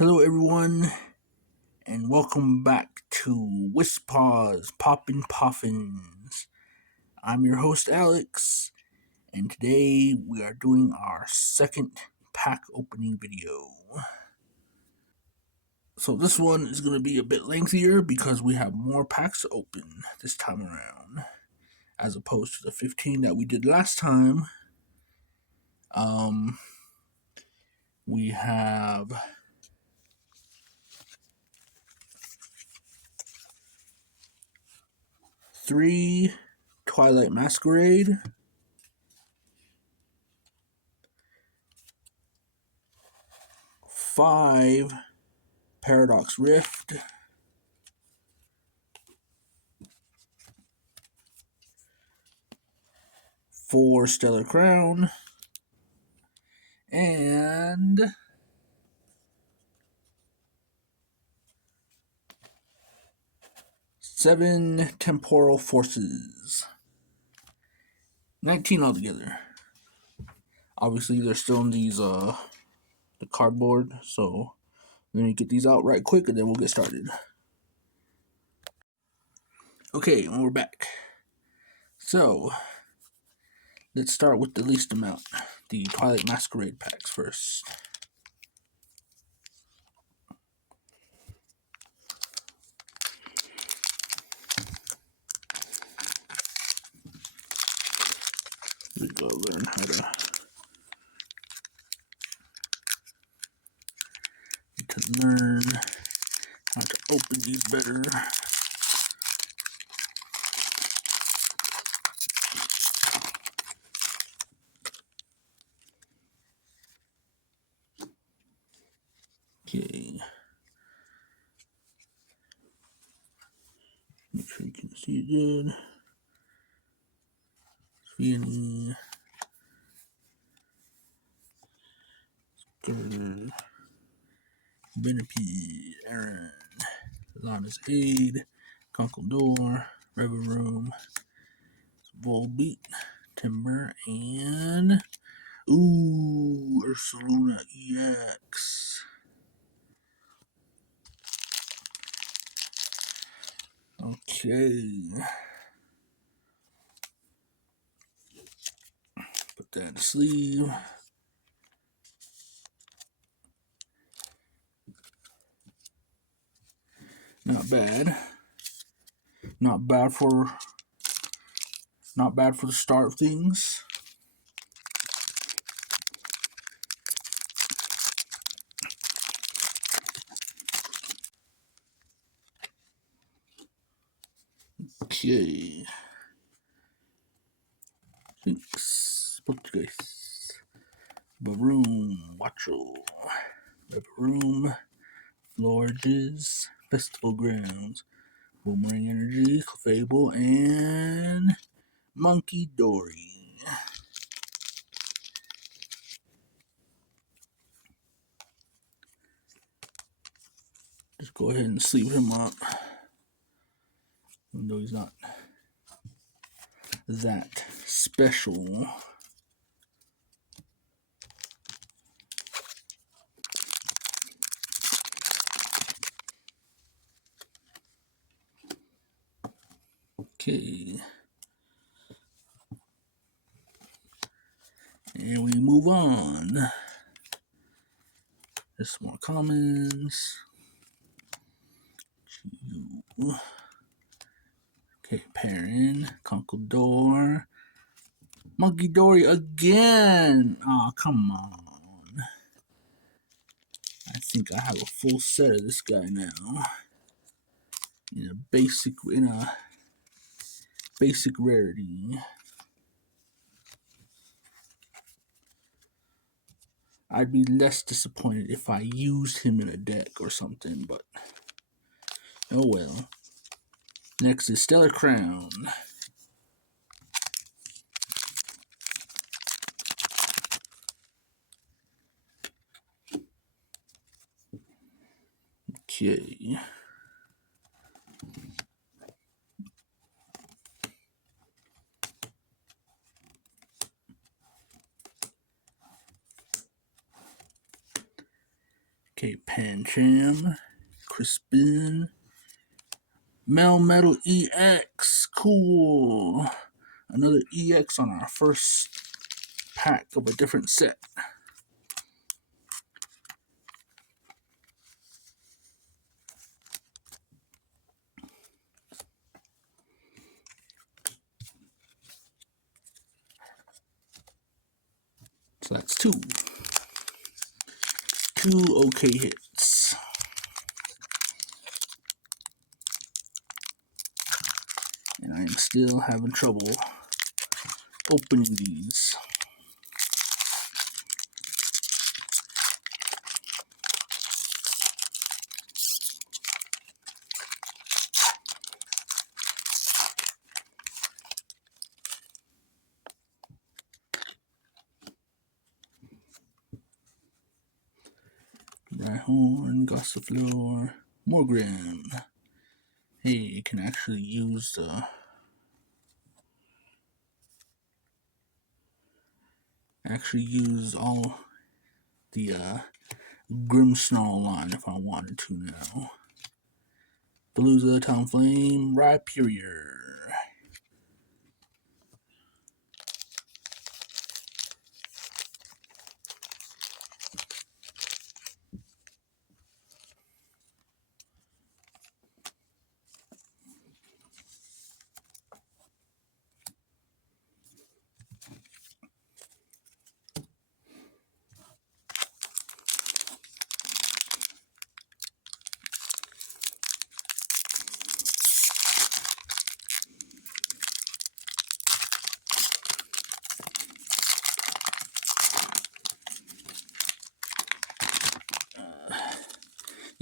Hello, everyone, and welcome back to Wispawz, Pop-N-Poffins. I'm your host, Alex, and today we are doing our second pack opening video. So this one is going to be a bit lengthier because we have more packs to open this time around, as opposed to the 15 that we did last time. We have 3 Twilight Masquerade, 5 Paradox Rift, 4 Stellar Crown, and 7 Temporal Forces. 19 altogether. Obviously, they're still in these the cardboard, so we're gonna get these out right quick, and then we'll get started. Okay, and we're back. So let's start with the least amount, the Twilight Masquerade packs first. We gotta learn how to open these better. Okay. Make sure you can see it good. Sweeney. Benepy, Aaron, Lana's Aid, Conkeldor, River Room, Volbeat, Timber, and Ursaluna EX. Okay. Put that in the sleeve. Not bad. Not bad for the start of things. Okay. Thanks. Poltergeist. Baroom. Watcho. River Room. Florges. Festival Grounds. Boomerang Energy. Fable. And Monkey Dory. Just go ahead and sleeve him up. Even though he's not that special. Okay. And we move on. There's some more commons. Okay, Perrin, Conkeldor, Monkey Dory again. Oh, come on. I think I have a full set of this guy now. In a basic rarity. I'd be less disappointed if I used him in a deck or something, but oh well. Next is Stellar Crown. Okay. Okay, Pancham, Crispin, Melmetal EX, cool. Another EX on our first pack of a different set. So that's two. Two okay hits. And I am still having trouble opening these. Rhyhorn, Gossifleur, Morgrim. Hey, you can actually use the all the Grimmsnarl line if I wanted to now. Palooza, Talonflame, Rhyperior.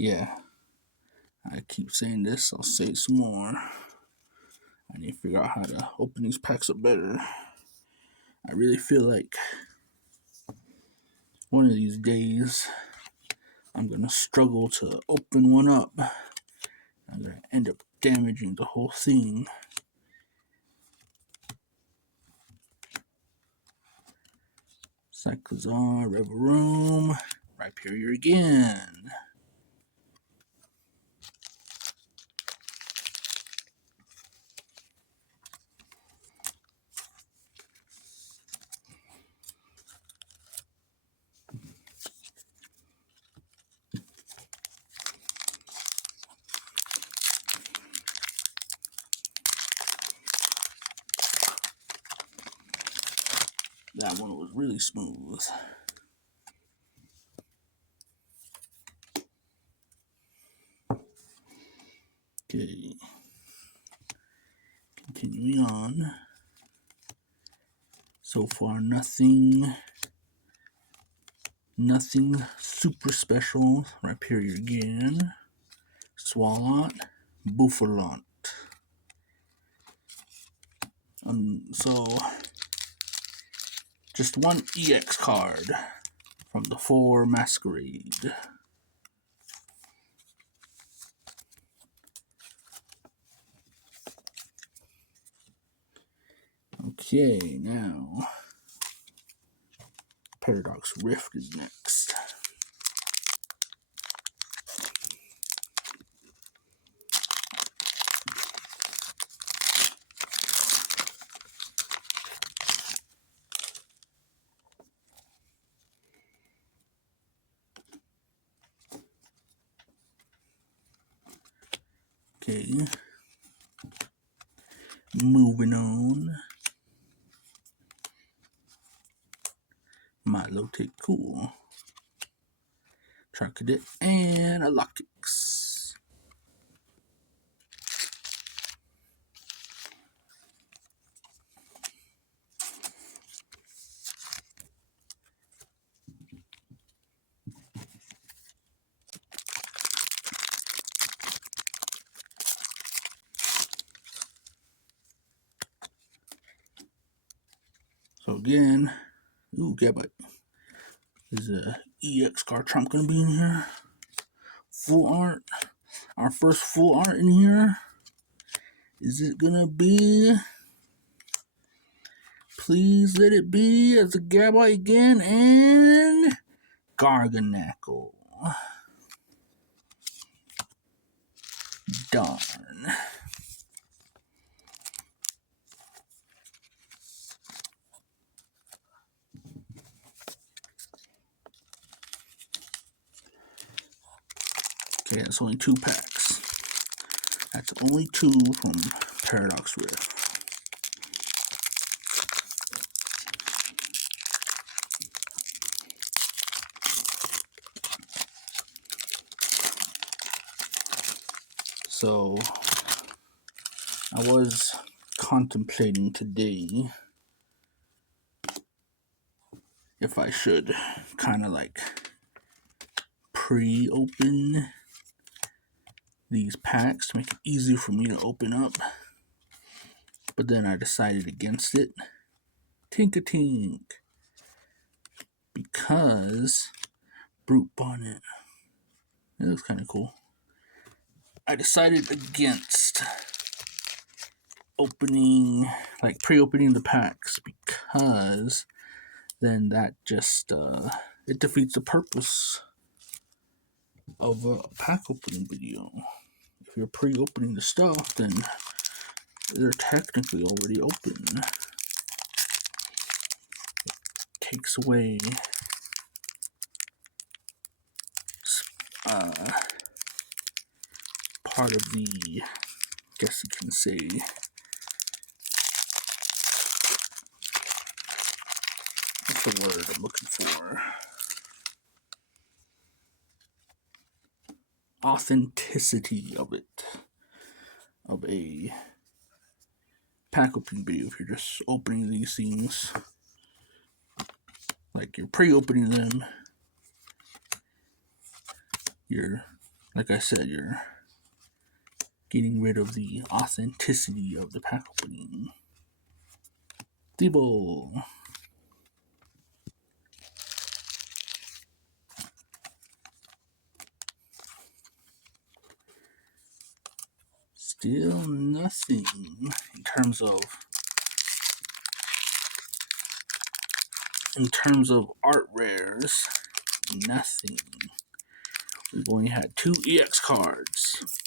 Yeah, I keep saying this, I'll say it some more. I need to figure out how to open these packs up better. I really feel like one of these days I'm gonna struggle to open one up. I'm gonna end up damaging the whole thing. Cyclozar, Reverum, Rhyperior again. That one was really smooth. Okay. Continuing on. So far, nothing super special. Rhyperior again. Swalot, Buffalont. So, just one EX card from the 4 Masquerade. Okay, now Paradox Rift is next. Okay, moving on. Milotic, cool. Charcadet and a Lockix. So again, ooh, Gabite. Is a EX card Trump gonna be in here? Full art. Our first full art in here. Is it gonna be? Please let it be as a Gabite again and Garganackle. Darn. Okay, that's only 2 packs. That's only 2 from Paradox Rift. So, I was contemplating today if I should kind of like pre-open these packs to make it easier for me to open up. But then I decided against it. Tink-a-tink. Because Brute Bonnet. It looks kind of cool. I decided against opening, like pre-opening the packs, because then that just, it defeats the purpose of a pack opening video. If you're pre-opening the stuff, then they're technically already open. It takes away part of the, I guess you can say, what's the word I'm looking for? Authenticity of it, of a pack opening video. If you're just opening these things, like you're pre-opening them, you're, like I said, you're getting rid of the authenticity of the pack opening. Debo. Still nothing in terms of art rares. Nothing. We've only had 2 EX cards.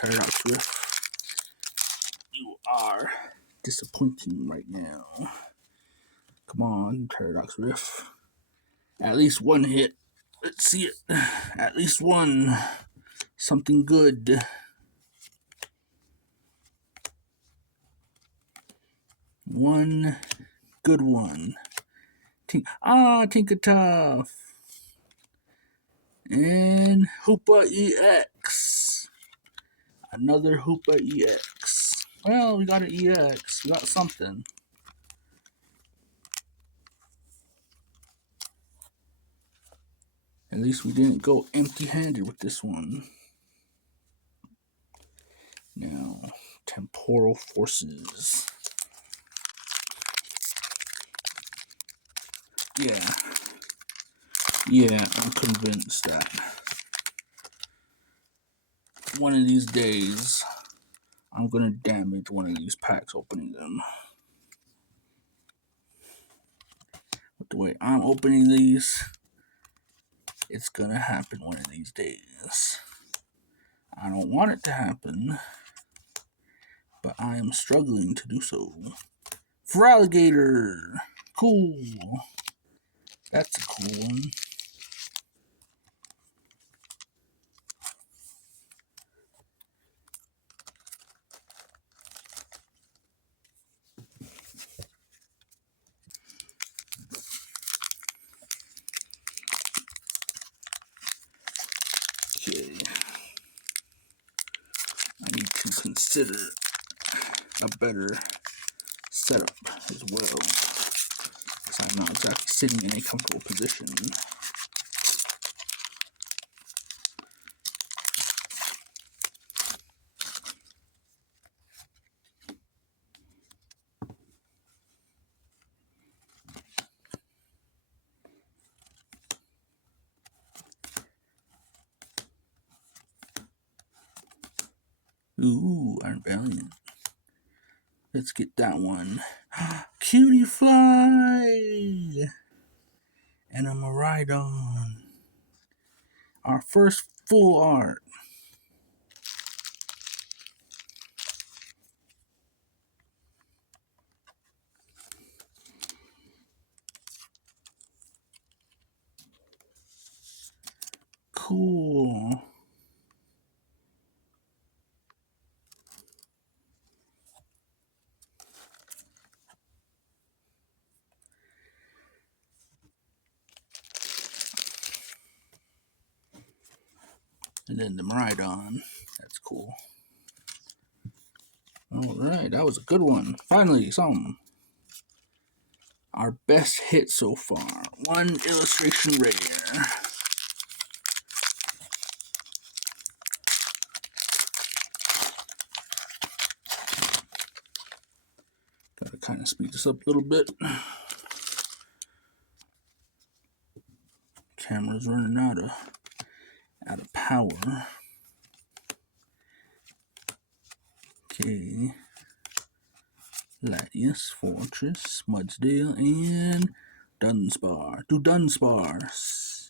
Paradox Rift, you are disappointing right now. Come on, Paradox Rift. At least one hit. Let's see it. At least one. Something good. One good one. Tinkertoff. And Hoopa EX. Another Hoopa EX. Well, we got an EX. We got something. At least we didn't go empty-handed with this one. Now, Temporal Forces. Yeah, I'm convinced that one of these days, I'm going to damage one of these packs opening them. With the way I'm opening these, it's going to happen one of these days. I don't want it to happen, but I am struggling to do so. For Alligator! Cool! That's a cool one. Okay. I need to consider a better setup as well, because I'm not exactly sitting in a comfortable position. Ooh, Iron Valiant. Let's get that one. Cutie Fly! And a Maridon. Our first full art. cool. And then the Miraidon. That's cool. Alright, that was a good one. Finally, something. Our best hit so far. One illustration rare. Gotta kind of speed this up a little bit. Camera's running out of power. Okay. Latias, Fortress, Mudsdale, and Dunsparce. Do Dunsparce.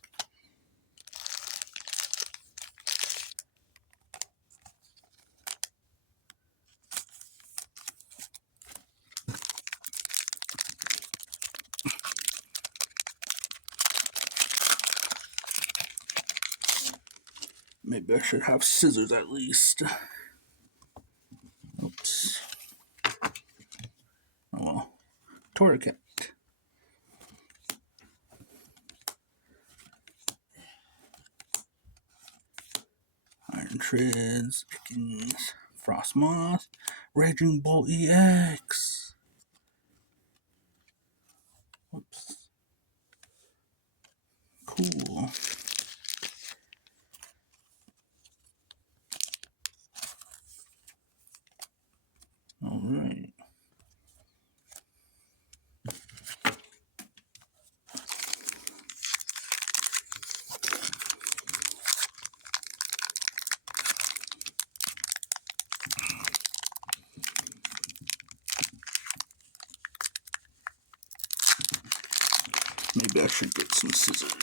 Maybe I should have scissors at least. Oops. Oh well. Torracat. Iron Treads, Pickens, Frostmoth, Raging Bull EX. Oops. Cool. Alright. Maybe I should get some scissors.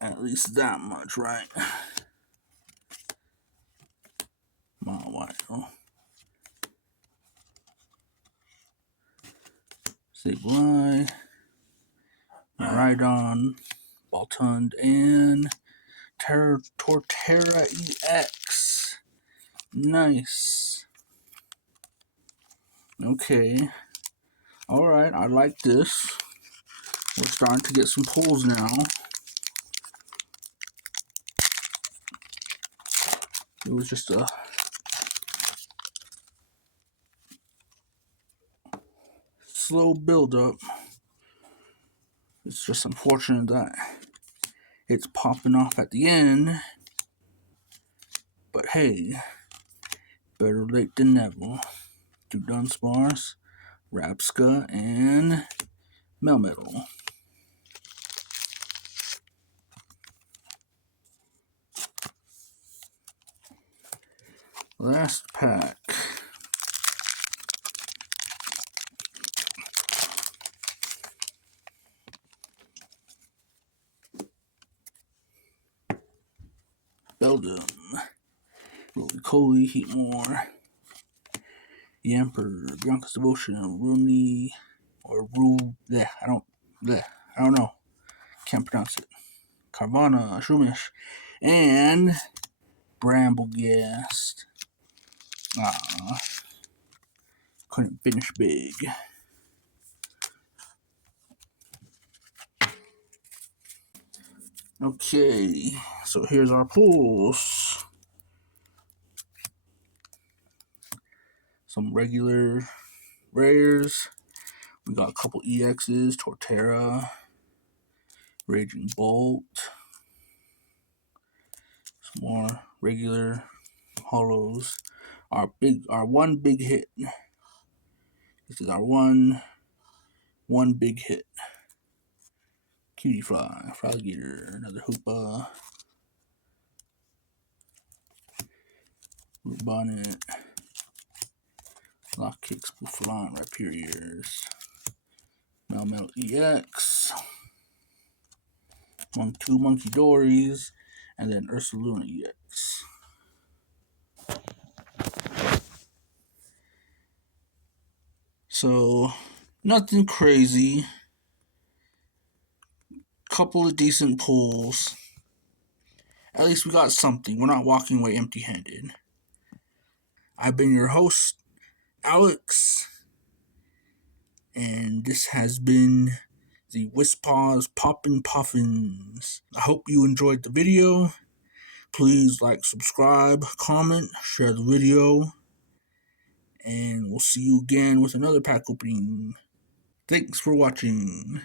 At least that much, right? Mawile. Sableye. Miraidon. Baltund. And Torterra EX. Nice. Okay. Alright, I like this. We're starting to get some pulls now. It was just a slow build-up. It's just unfortunate that it's popping off at the end. But hey, better late than never. Do Dunsparce, Rapska, and Melmetal. Last pack. Beldum, Roly-Coly, Heatmore, Yamper, Bianca's Devotion, Rooney, or Rue, I don't know. Can't pronounce it. Carvana, Shroomish, and Brambleghast. Couldn't finish big. Okay, so here's our pulls. Some regular rares. We got a couple EXs, Torterra, Raging Bolt. Some more regular holos. Our one big hit. This is our one big hit. Cutie Fly, Froggator, another Hoopa, Blue Bonnet, Lock Kicks, Buffalon, Rhyperiors, Melmetal EX, two Monkey Dories, and then Ursaluna EX. So, nothing crazy. Couple of decent pulls. At least we got something. We're not walking away empty-handed. I've been your host, Alex, and this has been the Wispawz Pop-N-Poffins. I hope you enjoyed the video. Please like, subscribe, comment, share the video, and we'll see you again with another pack opening. Thanks for watching.